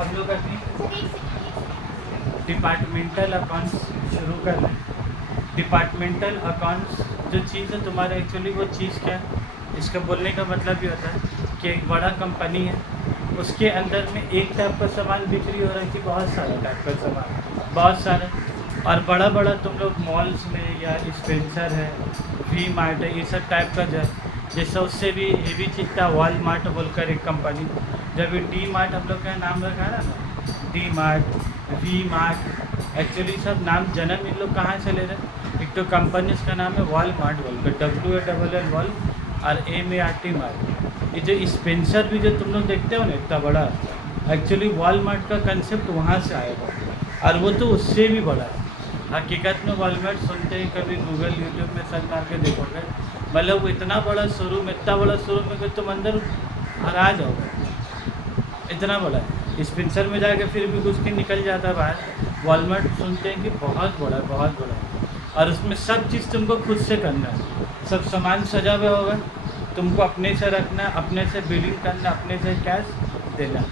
हम लोग अभी डिपार्टमेंटल अकाउंट्स शुरू कर लें। डिपार्टमेंटल अकाउंट्स जो चीज़ है तुम्हारा, एक्चुअली वो चीज़ क्या है, इसका बोलने का मतलब ये होता है कि एक बड़ा कंपनी है, उसके अंदर में एक टाइप का सामान बिक्री हो रहा है कि बहुत सारा टाइप का सामान, बहुत सारे। और बड़ा बड़ा तुम लोग मॉल्स में या स्पेंसर है, वी मार्ट है, ये सब टाइप का जो जैसा उससे भी हेवी चीज़ था वॉलमार्ट बोलकर एक कंपनी, जब ये डी मार्ट हम लोग का नाम रखा है ना, डी मार्ट, वी मार्ट, एक्चुअली सब नाम जन्म इन लोग कहाँ से ले रहे हैं। एक तो कंपनी इसका नाम है वॉलमार्ट बोलकर, WALL वॉल और MART मार्ट। ये जो स्पेंसर भी जो तुम लोग देखते हो ना इतना बड़ा, एक्चुअली वॉलमार्ट का कंसेप्ट वहाँ से आएगा, और वो तो उससे भी बड़ा है। हकीकत में वॉलमार्ट सुनते ही कभी गूगल यूट्यूब में सर्च मार के देखोगे, मतलब वो इतना बड़ा शोरूम है कि तुम अंदर हरा जाओगे, इतना बड़ा है। स्पेंसर में जाके फिर भी घुस के निकल जाता है बाहर। वॉलमार्ट सुनते हैं कि बहुत बड़ा है, बहुत बड़ा है, और उसमें सब चीज़ तुमको खुद से करना है। सब सामान सजा हुआ होगा, तुमको अपने से रखना, अपने से बिलिंग करना, अपने से कैश देना।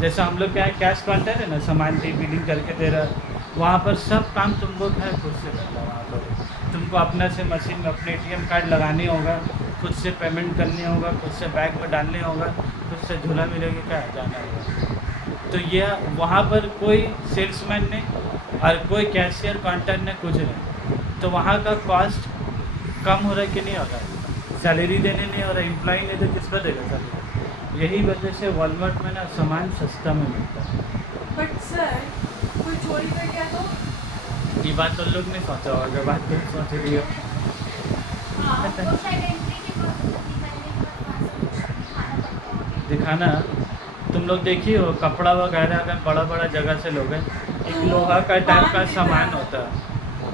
जैसा हम लोग क्या है, कैश काउंटर है ना, सामान की बिलिंग करके दे रहा है, वहाँ पर सब काम तुमको क्या है खुद से करना है। वहाँ पर तुमको अपना से मशीन में अपने ATM कार्ड लगाने होगा, खुद से पेमेंट करने होगा, खुद से बैग में डालने होगा, खुद से झूला मिलेगा क्या जाना होगा। तो यह वहाँ पर कोई सेल्समैन नहीं और कोई कैशियर काउंटर ने कुछ नहीं, तो वहाँ का कॉस्ट कम हो रहा है कि नहीं हो रहा है, सैलरी देने नहीं हो रहा है, एम्प्लॉई नहीं तो किसको देगा सैलरी। यही वजह से वॉलमार्ट में ना सामान सस्ता में मिलता है। बट सर कोई चोरी कर गया तो? ये बात तो लोग नहीं सोचा होगा, बात तुम सोच रही हो। दिखाना तुम लोग देखिए हो, कपड़ा वगैरह अगर बड़ा बड़ा जगह से लोगे, एक लोहा का टाइप का सामान होता है,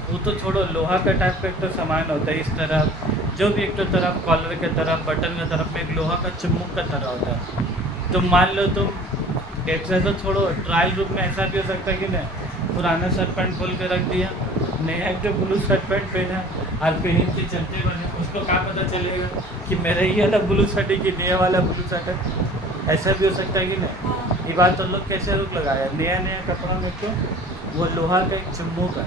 वो तो छोड़ो, लोहा का टाइप का एक तो सामान होता है इस तरफ, जो भी एक तो तरफ कॉलर के तरफ, बटन के तरफ में एक लोहा का चुम्बक का तरह होता है। तुम मान लो तुम एक से तो छोड़ो, ट्रायल रूम में ऐसा भी हो सकता है कि नहीं, पुराना शर्ट पैंट खोल के रख दिया, नया एक तो ब्लू शर्ट पैंट पहना और पहन के चलते बने, उसको क्या पता चलेगा कि मेरा ये वाला ब्लू शर्ट है कि नया वाला ब्लू शर्ट है। ऐसा भी हो सकता है कि नहीं। ये बात तो लोग कैसे रोक लगाया, नया नया कपड़ा में तो वो लोहा का एक चुम्बक है,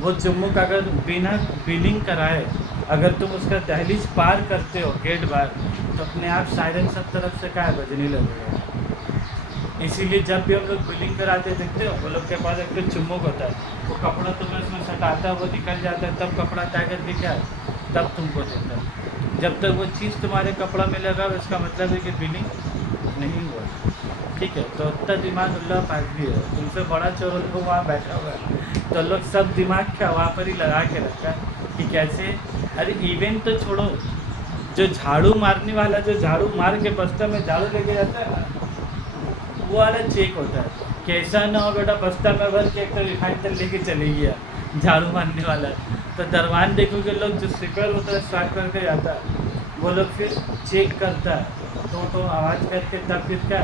वो चुम्बक अगर बिना बिलिंग कराए अगर तुम उसका दहलीज पार करते हो गेट बार, तो अपने आप सायरन सब तरफ से क्या बजने लगेगा। इसीलिए जब भी हम लोग बिलिंग कराते देखते हो, वो लोग के पास एक तो चुम्बक होता है, वो कपड़ा तुम्हें उसमें सटाता है, वो निकल जाता है, तब कपड़ा तय करके क्या है तब तुमको देता है। जब तक वो चीज़ तुम्हारे कपड़ा में लगा, इसका मतलब है कि बिलिंग नहीं हुआ, ठीक है। तो उतना दिमाग अल्लाह पाक भी है, तुमसे बड़ा चोर तो वहाँ बैठा हुआ है, तो लोग सब दिमाग क्या वहाँ पर ही लगा के रखा है कि कैसे। अरे इवेंट तो छोड़ो, जो झाड़ू मारने वाला जो झाड़ू मार के बस्ता में झाड़ू लेके जाता है ना, वो वाला चेक होता है कि ऐसा ना हो बेटा बस्ता में भर के एक तो रिफाइंड तेल लेके चले गया झाड़ू मारने वाला। तो दरवान देखोगे लोग जो स्वीपर होता है स्टार्ट करके जाता है, वो लोग फिर चेक करता है तो आवाज़ करके तब फिर क्या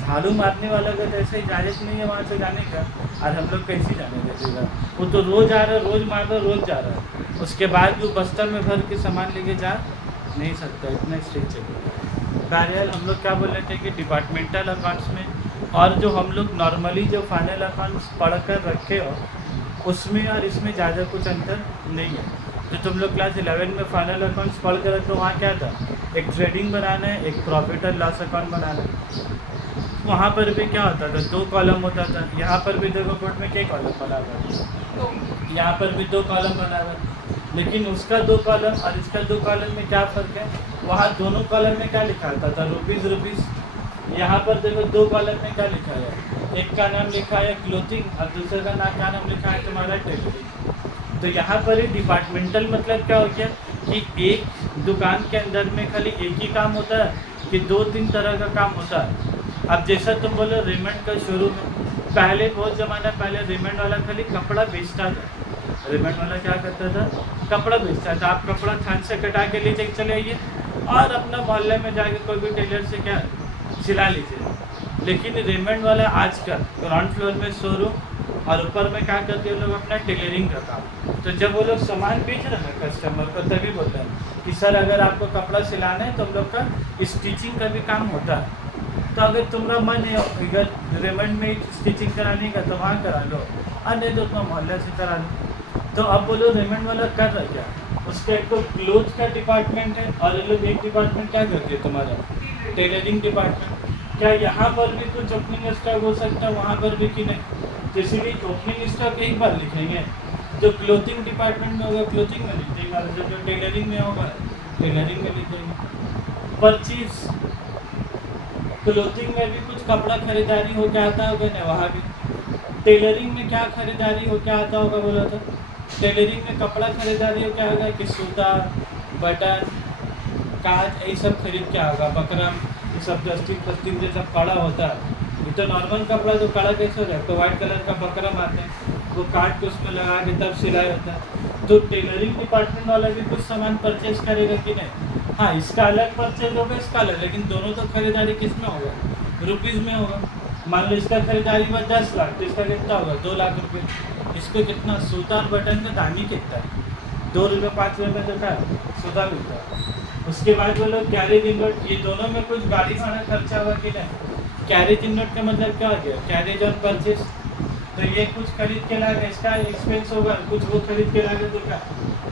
झाड़ू मारने वाला का तो ऐसे इजाज़त नहीं है वहाँ से जाने का, और हम लोग कैसे जाने देगा। वो तो रोज़ आ रहा है, रोज़ मार रहा है, रोज़ जा रहा है, उसके बाद भी बस्ता में भर के सामान लेके जा नहीं सकता, इतना स्ट्रिक्ट चेक। बहरहाल हम लोग क्या बोल रहे थे कि डिपार्टमेंटल अकाउंट्स में और जो हम लोग नॉर्मली जो फाइनल अकाउंट्स पढ़ कर रखे हो उसमें और इसमें ज़्यादा कुछ अंतर नहीं है। जो तुम लोग क्लास 11 में फाइनल अकाउंट्स पढ़ कर रखे हो, वहाँ क्या था, एक ट्रेडिंग बनाना है, एक प्रॉफिट और लॉस अकाउंट बनाना है। वहाँ पर भी क्या होता था, 2 कॉलम होता था। यहाँ पर भी देखो बोर्ड में क्या कॉलम बना हुआ है, यहाँ पर भी 2 कॉलम बना हुआ है, लेकिन उसका 2 कॉलम और इसका 2 कॉलम में क्या फ़र्क है। वहाँ दोनों कॉलम में क्या लिखा होता था, रुपीज़। यहाँ पर देखो 2 कॉलम में क्या लिखा है, एक का नाम लिखा है क्लोथिंग और दूसरे का क्या नाम लिखा है तुम्हारा टेलरिंग। तो यहाँ पर ही डिपार्टमेंटल मतलब क्या हो गया कि एक दुकान के अंदर में खाली एक ही काम होता है कि 2-3 तरह का काम होता है। अब जैसा तुम बोलो रेमंड का शोरूम है, पहले बहुत ज़माना पहले रेमंड वाला खाली कपड़ा बेचता था। रेमंड वाला क्या करता था, कपड़ा बेचता था। आप कपड़ा थान से कटा के ले चले आइए और अपना मोहल्ले में जाके कोई भी टेलर से क्या सिला लीजिए। लेकिन रेमंड वाला आजकल ग्राउंड फ्लोर में शोरूम और ऊपर में क्या करते हैं लोग अपना टेलरिंग का काम। तो जब वो लोग सामान बेच रहे हैं कस्टमर को, तभी बोलते हैं कि सर अगर आपको कपड़ा सिलाना है तो हम लोग का स्टिचिंग का भी काम होता है। तो अगर तुम्हारा मन है अगर रेमंड में स्टिचिंग कराने का तो वहाँ करा लो, और नहीं तो अपना मोहल्ला से करा लो। तो अब बोलो रेमंड वाला कर रहा क्या, उसका एक तो क्लोथ का डिपार्टमेंट है और ये लोग एक डिपार्टमेंट क्या करते हैं तुम्हारा, टेलरिंग डिपार्टमेंट। क्या यहाँ पर भी कुछ ओपनिंग स्टॉक हो सकता है, वहाँ पर भी कि नहीं? तो इसीलिए ओपनिंग स्टॉक एक बार लिखेंगे, जो क्लोथिंग डिपार्टमेंट में होगा क्लोथिंग में लिख देंगे, और जो टेलरिंग में होगा टेलरिंग में लिख देंगे। परचेज, क्लोथिंग में भी कुछ कपड़ा खरीदारी हो क्या आता होगा ना, वहाँ भी। टेलरिंग में क्या खरीदारी हो क्या आता होगा बोला तो, टेलरिंग में कपड़ा खरीदारी हो क्या होगा कि सूता, बटन, काज, यही सब खरीद क्या होगा, बकरम, ये सब डस्टिंग फस्टिंग जो सब कड़ा होता है। ये तो नॉर्मल कपड़ा तो कड़ा कैसे हो जाए, तो वाइट कलर का बकरम आते हैं, वो काट के उसमें लगा के तब सिलाई होता है। तो टेलरिंग डिपार्टमेंट वाला भी कुछ सामान परचेज करेगा कि नहीं? हाँ, इसका अलग परचेज होगा, इसका अलग, लेकिन दोनों तो खरीदारी किस में होगा, रुपीज़ में होगा। मान लो इसका खरीदारी हुआ 10 लाख, तो इसका कितना होगा 2 लाख रुपये। इसको कितना सूता और बटन का दाम ही कितना है, 2 रुपये 5 रुपये तो क्या सूता मिलता है। उसके बाद वो लोग कैरेज इनवर्ट, ये दोनों में कुछ गाड़ी भाड़ा खर्चा हुआ कि नहीं? कैरेज इनवर्ट का मतलब क्या हो गया, कैरेज और परचेज। तो ये कुछ खरीद के लाएगा, इसका एक्सपेंस होगा, कुछ वो खरीद के लाएगा तो क्या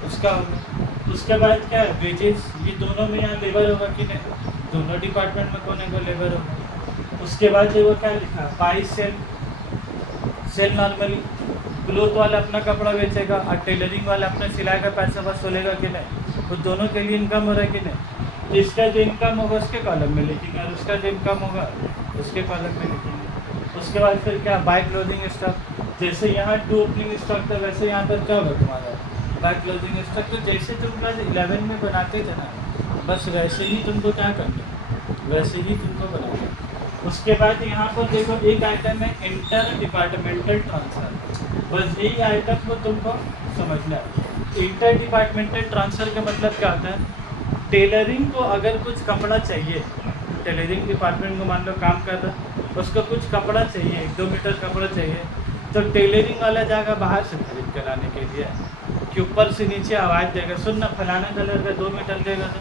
उसका होगा। उसके बाद क्या है वेजेस, ये दोनों में यहाँ लेबर होगा कि नहीं, दोनों डिपार्टमेंट में कोने को लेबर होगा। उसके बाद देखो क्या लिखा, buy sell, sell normally cloth वाला अपना कपड़ा बेचेगा और टेलरिंग वाला अपना सिलाई का पैसा वसूलेगा कि नहीं, तो दोनों के लिए इनकम हो रहा है कि नहीं? तो इसका जो इनकम होगा उसके कॉलम में लिखेंगे और उसका जो इनकम होगा उसके कॉलम में लिखेंगे। उसके बाद फिर क्या, बाय क्लोथिंग स्टॉक, जैसे यहाँ 2 ओपनिंग स्टॉक था वैसे यहाँ पर क्या होगा तुम्हारा बाय क्लोथिंग स्टॉक। तो जैसे तुम क्लास 11 में बनाते थे ना, बस वैसे ही तुमको क्या करना, वैसे ही तुमको बनाना। उसके बाद यहाँ पर देखो एक आइटम है इंटर डिपार्टमेंटल ट्रांसफ़र, बस यही आइटम को तुमको समझना है। इंटर डिपार्टमेंटल ट्रांसफ़र का मतलब क्या होता है, टेलरिंग को अगर कुछ कपड़ा चाहिए, टेलरिंग डिपार्टमेंट को मान लो काम कर रहा, उसको कुछ कपड़ा चाहिए, 1-2 मीटर कपड़ा चाहिए, तो टेलरिंग वाला जाएगा बाहर से खरीद कर लाने के लिए, कि ऊपर से नीचे आवाज़ देगा, सुन ना फलाना कलर का 2 मीटर देगा,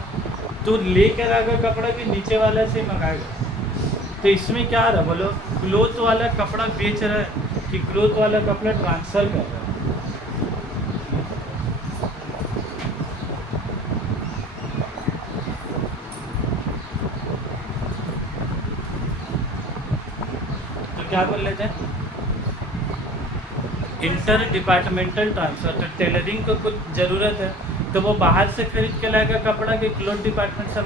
तो लेकर आएगा कपड़ा कि नीचे वाला से मंगाएगा। तो इसमें क्या आ रहा बोलो, क्लोथ वाला कपड़ा बेच रहा है कि क्लोथ वाला कपड़ा ट्रांसफ़र कर रहा है। तो क्या बोल लेते हैं, इंटर डिपार्टमेंटल ट्रांसफ़र। तो टेलरिंग को कुछ ज़रूरत है तो वो बाहर से खरीद के लाएगा कपड़ा कि क्लोथ डिपार्टमेंट से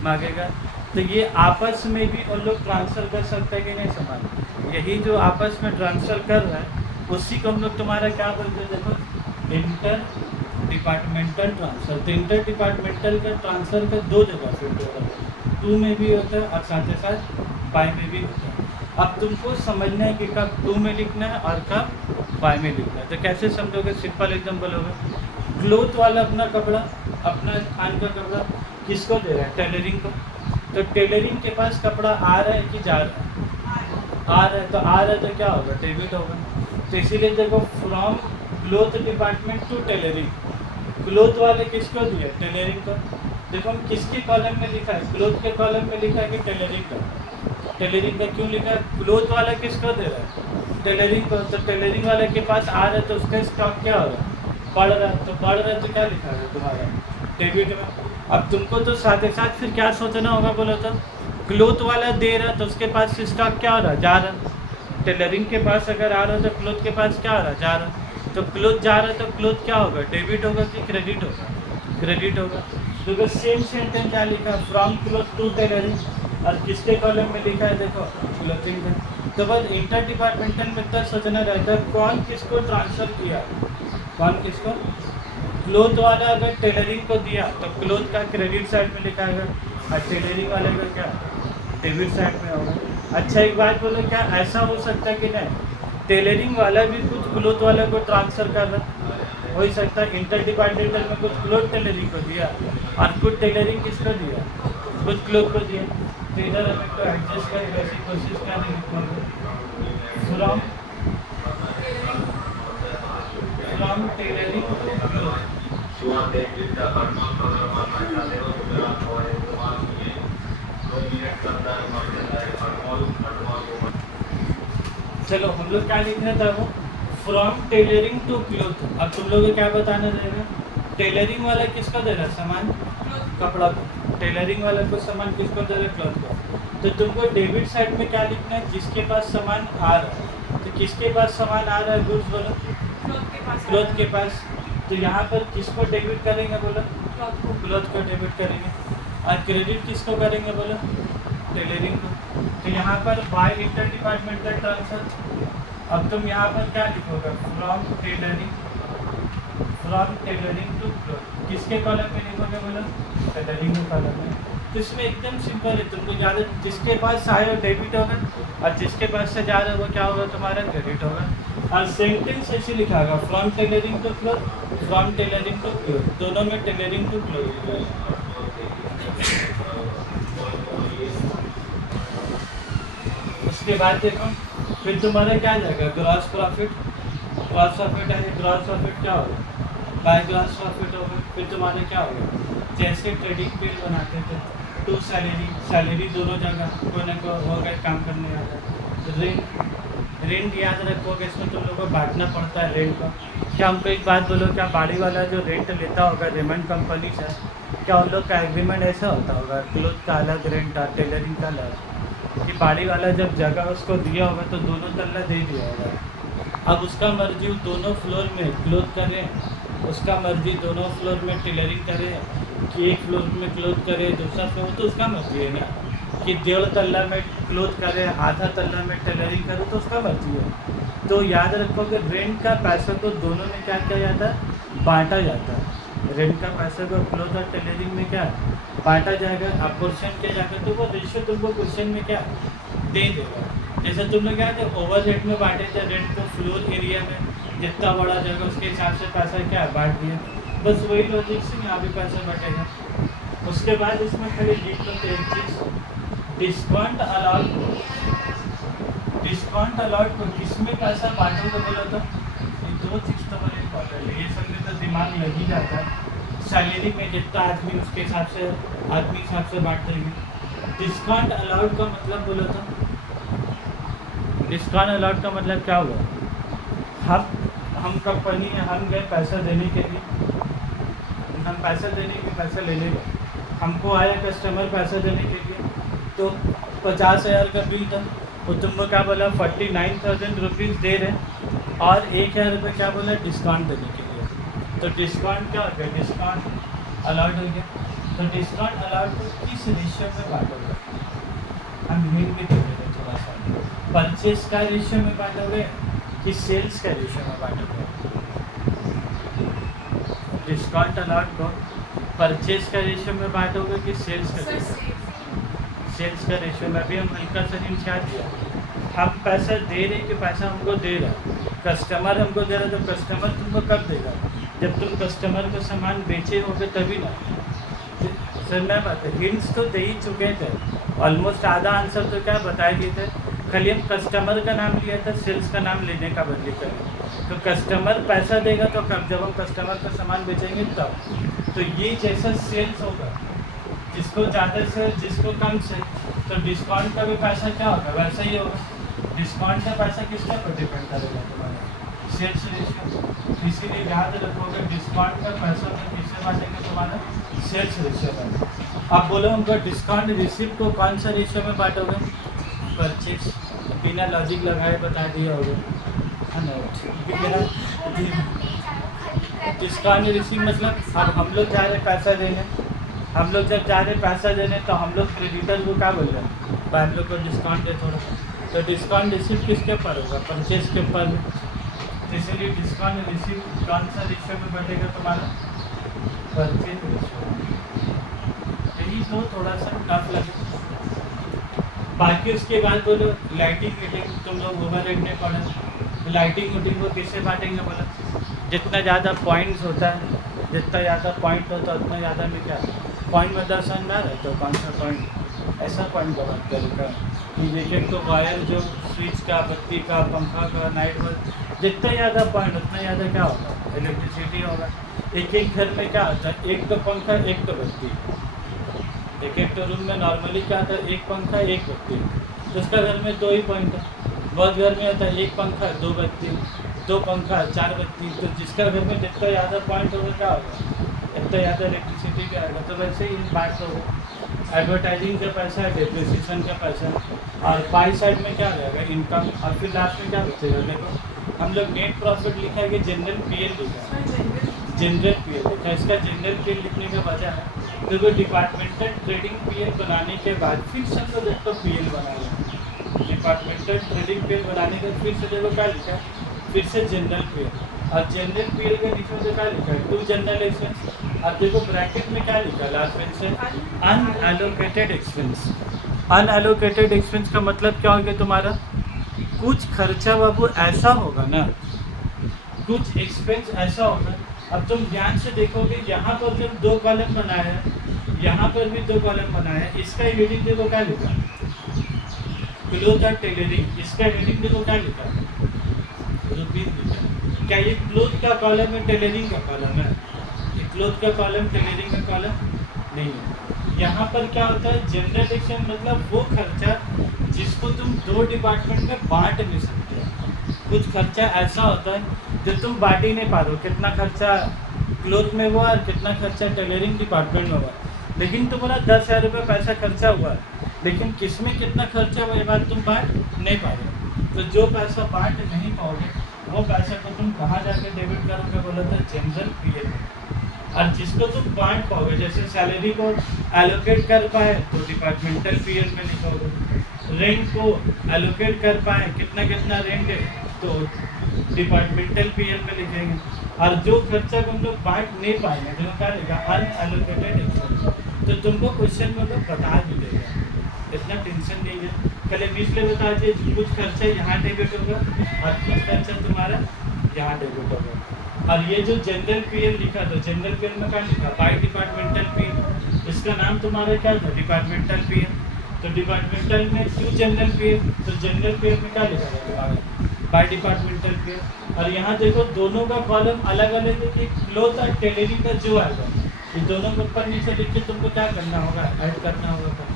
मांगेगा। तो ये आपस में भी उन लोग ट्रांसफ़र कर सकते हैं कि नहीं सामान, यही जो आपस में ट्रांसफ़र कर रहा है उसी को हम लोग तुम्हारा क्या बोलते हैं, देखो इंटर डिपार्टमेंटल ट्रांसफ़र। तो इंटर डिपार्टमेंटल का ट्रांसफ़र का 2 जगह से होता है, 2 में भी होता है और साथ ही साथ बाय में भी होता है। अब तुमको समझना है कि कब 2 में लिखना है और कब बाय में लिखना है। तो कैसे समझोगे, सिंपल एग्जाम्पल होगा, क्लोथ वाला अपना कपड़ा, अपना थान का कपड़ा किसको दे रहा है, टेलरिंग को। तो टेलरिंग के पास कपड़ा आ रहा है कि जा रहा है, आ रहा है, तो आ रहा है तो क्या होगा, डेबिट होगा। तो इसीलिए देखो from cloth department to tailoring, cloth वाले किसको दिया, टेलरिंग को। देखो हम किसके कॉलम में लिखा है, क्लोथ के कॉलम में लिखा है कि टेलरिंग का। टेलरिंग का क्यों लिखा है, क्लोथ वाला किसको दे रहा है, टेलरिंग को। तो टेलरिंग वाले के पास आ रहा है तो उसका स्टॉक क्या हो रहा है, बढ़ रहा है। तो बढ़ रहा है तो क्या लिखा है तुम्हारा, डेबिट में। अब तुमको तो साथ ही साथ फिर क्या सोचना होगा बोलो तो, क्लोथ वाला दे रहा तो उसके पास स्टॉक क्या हो रहा है, जा रहा। टेलरिंग के पास अगर आ रहा है तो क्लोथ के पास क्या हो रहा है, जा रहा। तो क्लोथ जा रहा है तो क्लोथ क्या होगा, डेबिट होगा कि क्रेडिट होगा, क्रेडिट होगा। तो सेम सेंटेंस क्या लिखा, फ्रॉम क्लोथ टू टेलरिंग, और किसके कॉलम में लिखा है, देखो क्लोथिंग का। तो बस इंटर डिपार्टमेंटल में इतना सोचना रहता है कौन किसको ट्रांसफ़र किया, कौन किसको। क्लोथ वाला अगर टेलरिंग को दिया तो क्लोथ का क्रेडिट साइड में लिखा है और टेलरिंग वाले का क्या डेबिट साइड में होगा। अच्छा एक बात बोलो, क्या ऐसा हो सकता है कि नहीं टेलरिंग वाला भी कुछ क्लोथ वाले को ट्रांसफ़र कर रहा, हो ही सकता है। इंटर डिपार्टमेंटल में कुछ क्लोथ टेलरिंग को दिया और कुछ टेलरिंग किसको दिया, कुछ क्लोथ को दिया। तो इधर हमें तो एडजस्ट करने की कोशिश करेंगे, फ्रॉम टेलरिंग टू क्लोथ। चलो हम लोग क्या लिखना था वो, फ्रॉम टेलरिंग टू क्लोथ। अब तुम लोग को क्या बताना रहेगा, टेलरिंग वाला किसको दे रहा है सामान, कपड़ा को। टेलरिंग वाला को सामान किसको दे रहा है, क्लॉथ को। तो तुमको डेबिट साइड में क्या लिखना है, जिसके पास सामान आ रहा है। तो किसके पास सामान आ रहा है, गुड्स बोलो, क्लॉथ के पास। तो यहाँ पर किसको डेबिट करेंगे बोलो, क्लॉथ को डेबिट करेंगे। और क्रेडिट किसको करेंगे बोलो, टेलरिंग को। तो यहाँ पर बाय इंटर डिपार्टमेंटल ट्रांसफर। अब तुम यहाँ पर क्या लिखोगे, फ्रॉम टेलरिंग टू क्लॉथ। किसके कॉलम में लिखोगे बोलो, टेलरिंग के कॉलम में। तो इसमें एकदम सिंपल है, तुमको ज़्यादा जिसके पास आए हो डेबिट होगा, और जिसके पास से जा रहा है वो क्या होगा, तुम्हारा क्रेडिट होगा। और सेंटेंस ऐसे लिखा होगा, from tailoring to cloth, from tailoring to cloth, दोनों में टेलरिंग टू क्लॉथ। उसके बाद देखो फिर तुम्हारा क्या जाएगा, ग्रॉस प्रॉफिट। ग्रॉस प्रॉफिट है, ग्रॉस प्रॉफिट क्या होगा, बाय ग्रॉस प्रॉफिट होगा। फिर तुम्हारा क्या होगा, जैसे ट्रेडिंग बिल बनाते थे, टू सैलरी दोनों जगह कोई ना कोई होगा काम करने वाला। रेंट याद रखोगे, इसमें तुम लोग को बांटना पड़ता है रेंट का। क्या हमको एक बात बोलो, क्या बाड़ी वाला जो रेंट लेता होगा रेमंड कंपनी से, क्या उन लोग का एग्रीमेंट ऐसा होता होगा, क्लोथ का अलग रेंट और टेलरिंग का अलग, कि बाड़ी वाला जब जगह उसको दिया होगा तो दोनों तल्ला दे दिया होगा। अब उसका मर्जी दोनों फ्लोर में क्लोथ करे, उसका मर्जी दोनों फ्लोर में टेलरिंग करे, कि एक फ्लोर में क्लोथ करे, दूसरा फ्लोर, तो उसका मर्जी है ना। कि 1.5 तल्ला में क्लोथ करे, आधा तल्ला में टेलरिंग करे, तो उसका मर्जी है। तो याद रखो कि रेंट का पैसा को दोनों में क्या किया जाता है, बांटा जाता है। रेंट का पैसा को क्लोथ और टेलरिंग में क्या बांटा जाएगा, अपोर्शन किया जाएगा। तो वो रेशियो तुमको क्वेश्चन में क्या दे देगा। जैसे तुम लोग क्या थे, ओवर रेट में बांटे थे रेंट को, फ्लोर एरिया में जितना बड़ा जगह उसके हिसाब से पैसा क्या बांट दिया। बस वही लॉजिक से यहाँ भी पैसा बटेगा। उसके बाद इसमें खाली लिख लो एक चीज़, डिस्काउंट अलाउड को किस में पैसा बांटोगे बोलो तो, ये दो चीज़ तो बड़े इंपॉर्टेंट है। ये सब में तो दिमाग लग ही जाता है। सैलरी में जितना आदमी उसके हिसाब से बांट देंगे। डिस्काउंट अलाउड का मतलब बोलो तो, डिस्काउंट अलाउड का मतलब क्या हुआ, हम कंपनी है, हम गए पैसा देने के लिए, हम पैसा देने के पैसा लेने गए, हमको आया कस्टमर पैसा देने के लिए, तो 50,000 का बिल था, वो तुमको क्या बोला 49,000 रुपीज़ दे रहे, और 1,000 रुपये क्या बोला डिस्काउंट देने के लिए। तो डिस्काउंट क्या हो गया, डिस्काउंट अलाउड हो गया। तो डिस्काउंट अलाउड को किस रेशियो में बांटोगे, हम हिंट भी दे देते थोड़ा सा, परचेज का रेशियो में बांटोगे कि सेल्स का रेशियो में बांटोगे। डिस्काउंट अलाउड को परचेज का रेशियो में बांटोगे कि सेल्स का रेशियो, सेल्स का रेशियो में। भी हम हल्का सा हिंट क्या दिया, हम पैसा दे रहे कि पैसा हमको दे रहा, कस्टमर हमको दे रहा, तो कस्टमर तुमको कब देगा, जब तुम कस्टमर को सामान बेचे होगे तभी ना। सर मैं बात है, हिंट्स तो दे ही चुके थे, ऑलमोस्ट आधा आंसर तो क्या बता दिए थे, खाली हम कस्टमर का नाम लिया था, सेल्स का नाम लेने का बदली करें। तो कस्टमर पैसा देगा तो कब, जब हम कस्टमर का सामान बेचेंगे तब। तो ये जैसा सेल्स होगा, जिसको ज़्यादा से जिसको कम से, तो डिस्काउंट का भी पैसा क्या होगा वैसा ही होगा। डिस्काउंट का पैसा किसके ऊपर डिपेंड करेगा, तुम्हारा सेल्स रेशियो। इसीलिए याद रखोगे डिस्काउंट का पैसा में किससे बांटेंगे, तुम्हारा सेल्स रेशियो में। अब बोलो हमको डिस्काउंट रिसिप्ट को कौन सा रेशियो में बांटोगे, परचेज, बिना लॉजिक लगाए बता दिया होगा, है ना। डिस्काउंट रिसिप्ट मतलब अब हम लोग जा रहे पैसा देने, हम लोग जब जा रहे पैसा देने तो हम लोग क्रेडिटर को क्या बोल रहे हैं, भाई हम लोग को डिस्काउंट दे थोड़ा। तो डिस्काउंट रिसिप्ट किसके ऊपर होगा, परचेज के ऊपर। इसलिए डिस्काउंट रिसिप्ट कौन सा रेशियो में बढ़ेगा तुम्हारा, परचेज रेशियो। यही तो थोड़ा सा टफ लगे। बाकी उसके बाद बोलो लाइटिंग मीटिंग, तुम लोग ओवर रेट नहीं पढ़े। लाइटिंग मीटिंग को किससे बांटेंगे बोलो, जितना ज़्यादा पॉइंट्स होता है, जितना ज़्यादा पॉइंट होता है उतना ज़्यादा में क्या पॉइंट में दर्शनदार है, तो कौन सा पॉइंट, ऐसा पॉइंट का बात करेगा कि देखिए तो वायर जो स्विच का, बत्ती का, पंखा का, नाइट बल्ब, जितना ज़्यादा पॉइंट उतना ज़्यादा क्या होगा, इलेक्ट्रिसिटी होगा। एक एक घर में क्या होता है, एक तो पंखा एक तो बत्ती, एक एक तो रूम में नॉर्मली क्या आता है, एक पंखा एक बत्ती, तो उसका घर में 2 ही पॉइंट है। बहुत घर में आता है एक पंखा 2 बत्ती, 2 पंखा 4 बत्ती, तो जिसका घर में जितना ज़्यादा पॉइंट होगा क्या होगा, इतना ज़्यादा इलेक्ट्रिसिटी भी आएगा। तो वैसे ही बात हो, एडवर्टाइजिंग का पैसा है, डेप्रिसिएशन का पैसा है, और बाई साइड में क्या रहेगा, इनकम, और फिर लास्ट में क्या बचेगा। देखो हम लोग नेट प्रॉफिट लिखा है कि जनरल पीएल लिखा है, जनरल पीएल लिखा है। इसका जनरल पीएल लिखने का वजह है क्योंकि डिपार्टमेंटल ट्रेडिंग पीएल बनाने के बाद फिर से हम लोग एक तो पीएल बना लें। डिपार्टमेंटल ट्रेडिंग पीएल बनाने के बाद फिर से देखो क्या लिखा है, फिर से जनरल पीएल, और जनरल पीएल के नीचे में क्या लिखा है, 2 जनरल एक्सपेंस, अब देखो ब्रैकेट में क्या लिखा है लास्ट में से, अनएलोकेटेड एक्सपेंस। अनएलोकेटेड एक्सपेंस का मतलब क्या हो गया तुम्हारा, कुछ खर्चा बाबू ऐसा होगा ना, कुछ एक्सपेंस ऐसा होगा। अब तुम ध्यान से देखोगे यहाँ पर जब 2 कॉलम बनाया है, यहाँ पर भी 2 कॉलम बनाया है, इसका हेडिंग देखो क्या लिखा है, क्लोथ और टेलरिंग, इसका हेडिंग देखो क्या लिखा है, रुपीज लिखा है। क्या ये क्लोथ का कॉलम है, टेलरिंग का कॉलम है? ये क्लोथ का कॉलम, टेलरिंग का कॉलम नहीं है। यहाँ पर क्या होता है, जनरल एक्सपेंस मतलब वो खर्चा जिसको तुम 2 डिपार्टमेंट में बांट नहीं सकते। कुछ खर्चा ऐसा होता है जो तुम बांट ही नहीं पा रहे हो, कितना खर्चा क्लोथ में हुआ और कितना खर्चा टेलरिंग डिपार्टमेंट में हुआ, लेकिन तुम्हारा 10,000 रुपये पैसा खर्चा हुआ, लेकिन किस में कितना खर्चा हुआ ये बात तुम बांट नहीं पा रहे हो। तो जो पैसा बांट नहीं पाओगे वो पैसा को तुम कहाँ जाके डेबिट करोगे, बोला था जनरल पीएल में। और जिसको तुम बांट पाओगे, जैसे सैलरी को एलोकेट कर पाए तो डिपार्टमेंटल पीएल में लिखोगे, रेंट को एलोकेट कर पाए कितना कितना रेंट है तो डिपार्टमेंटल पीएल में लिखेंगे, और जो खर्चा को हम लोग बांट नहीं पाएंगे तो क्या लिखा, अनएलोकेटेड एक्सपेंस। तो तुमको क्वेश्चन में लोग बता भी देगा, इतना टेंशन नहीं है। पहले इसलिए बता दिए कुछ खर्चा यहाँ डेबिट होगा और कुछ खर्चा तुम्हारा यहाँ डेबिट होगा। और ये जो जनरल पीएल लिखा था, जनरल पीएल में क्या लिखा, बाय डिपार्टमेंटल पीएल, इसका नाम तुम्हारा क्या था, डिपार्टमेंटल पीएल। तो डिपार्टमेंटल में क्यों जनरल पीएल, तो जनरल पीएल में क्या लिखा था तुम्हारा, बाय डिपार्टमेंटल पीएल। और यहाँ देखो दोनों का कॉलम अलग अलग है कि क्लोथ और टेलरिंग का जो आएगा, ये दोनों को ऊपर नीचे लिख के तुमको क्या करना होगा, ऐड करना होगा।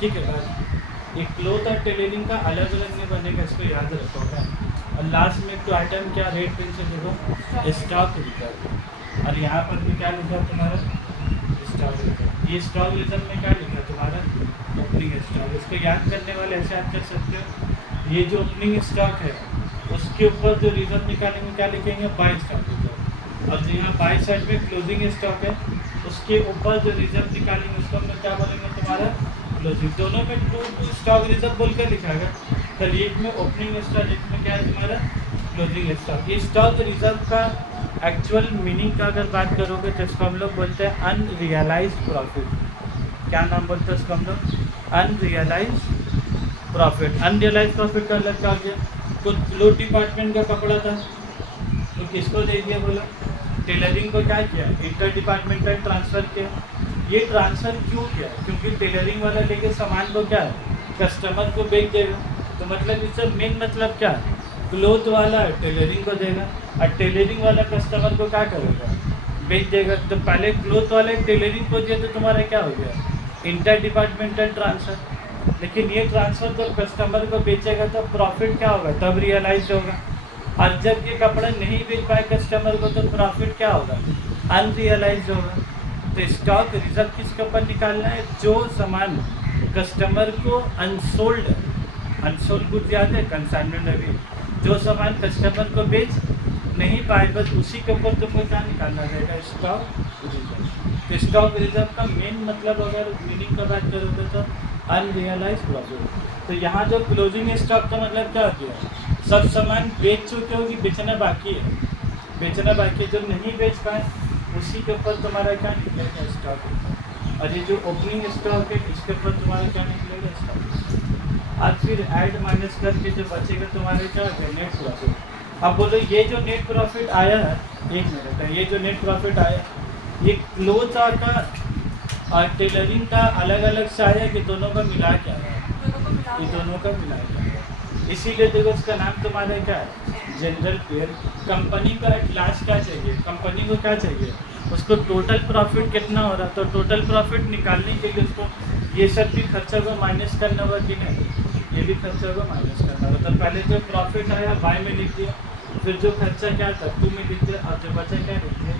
ठीक है बात, ये क्लोथ और टेलरिंग का अलग अलग नहीं बनेगा, इसको याद रखोगे। और लास्ट में तो आइटम क्या, रेट पेन से देखो स्टॉक रिजर्व, और यहाँ पर भी क्या लिखा तुम्हारा, स्टॉक रिजर्व। ये स्टॉक रिजर्व में क्या लिखा तुम्हारा, ओपनिंग स्टॉक। इसको याद करने वाले ऐसे याद कर सकते हो, ये जो ओपनिंग स्टॉक है उसके ऊपर जो रिजर्व निकालेंगे क्या लिखेंगे, बाय स्टॉक रिजर्व। और जो यहाँ बाय साइड में क्लोजिंग स्टॉक है उसके ऊपर जो रिजर्व निकालेंगे उसको हम लोग क्या बोलेंगे तुम्हारा, क्लोजिंग। दोनों में 2 स्टॉक रिजर्व बोल कर लिखा है, कल एक में ओपनिंग स्टॉक, एक में क्या है तुम्हारा क्लोजिंग स्टॉक। ये स्टॉक रिजर्व का एक्चुअल मीनिंग का अगर बात करोगे तो इसको हम लोग बोलते हैं अनरियलाइज्ड प्रॉफिट। क्या नाम बोलते हैं इसको हम लोग, अनरियलाइज्ड प्रॉफिट। अनरियलाइज्ड प्रॉफिट का अलग क्या हो गया, कुछ क्लोथ डिपार्टमेंट का कपड़ा था तो किसको दे दिया, बोला टेलरिंग को क्या किया, इंटर डिपार्टमेंटल ट्रांसफ़र किया। ये ट्रांसफ़र क्यों किया, क्योंकि टेलरिंग वाला लेके सामान को क्या है कस्टमर को बेच देगा। तो मतलब इसका मेन मतलब क्या है, क्लोथ वाला टेलरिंग को देगा और टेलरिंग वाला कस्टमर को क्या करेगा, बेच देगा। तो पहले क्लोथ वाले टेलरिंग को दिया तो तुम्हारा क्या हो गया, इंटर डिपार्टमेंटल ट्रांसफ़र। लेकिन ये ट्रांसफ़र जब कस्टमर को बेचेगा तो प्रॉफिट क्या होगा, तब रियलाइज होगा। और जब ये कपड़ा नहीं बेच पाए कस्टमर को तो प्रॉफिट क्या होगा, अनरियलाइज होगा। तो स्टॉक रिजर्व किसके ऊपर निकालना है, जो सामान कस्टमर को अनसोल्ड, अनसोल्ड गुड्स याद है कंसाइनमेंट में भी, जो सामान कस्टमर को बेच नहीं पाए बस उसी के ऊपर तुमको क्या निकालना रहेगा, स्टॉक रिजर्व। तो स्टॉक रिजर्व का मेन मतलब अगर मीनिंग का बात करोगे तो अनरियलाइज प्रॉफिट। तो यहाँ जो क्लोजिंग स्टॉक का मतलब क्या हो गया, सब सामान बेच चुके हो कि बेचना बाकी है, बेचना बाकी है, जो नहीं बेच पाए उसी के ऊपर तुम्हारा क्या निकलेगा, स्टॉक। और ये जो ओपनिंग स्टॉक है इसके ऊपर तुम्हारा क्या निकलेगा, स्टॉक। और फिर ऐड माइनस करके जो बचेगा तुम्हारे क्या होगा, नेट प्रॉफिट। अब बोलो ये जो नेट प्रॉफिट आया है, एक मिनट है, ये जो नेट प्रॉफिट आया ये क्लोथ का और टेलरिंग का अलग अलग से आया कि दोनों का मिला के आया, ये दोनों का मिला के आया। इसीलिए देखो इसका नाम तुम्हारा क्या है, जनरल पीएल। कंपनी को एट लास्ट क्या चाहिए, कंपनी को क्या चाहिए, उसको टोटल प्रॉफिट कितना हो रहा, तो टोटल प्रॉफिट निकालने के लिए उसको ये सब भी खर्चा को माइनस करना होगा कि नहीं, ये भी खर्चा को माइनस करना होगा। तो पहले जो प्रॉफिट आया बाय में लिख दिया, फिर जो खर्चा क्या था टू में लिख दिया, और जो बचा क्या लिख दिया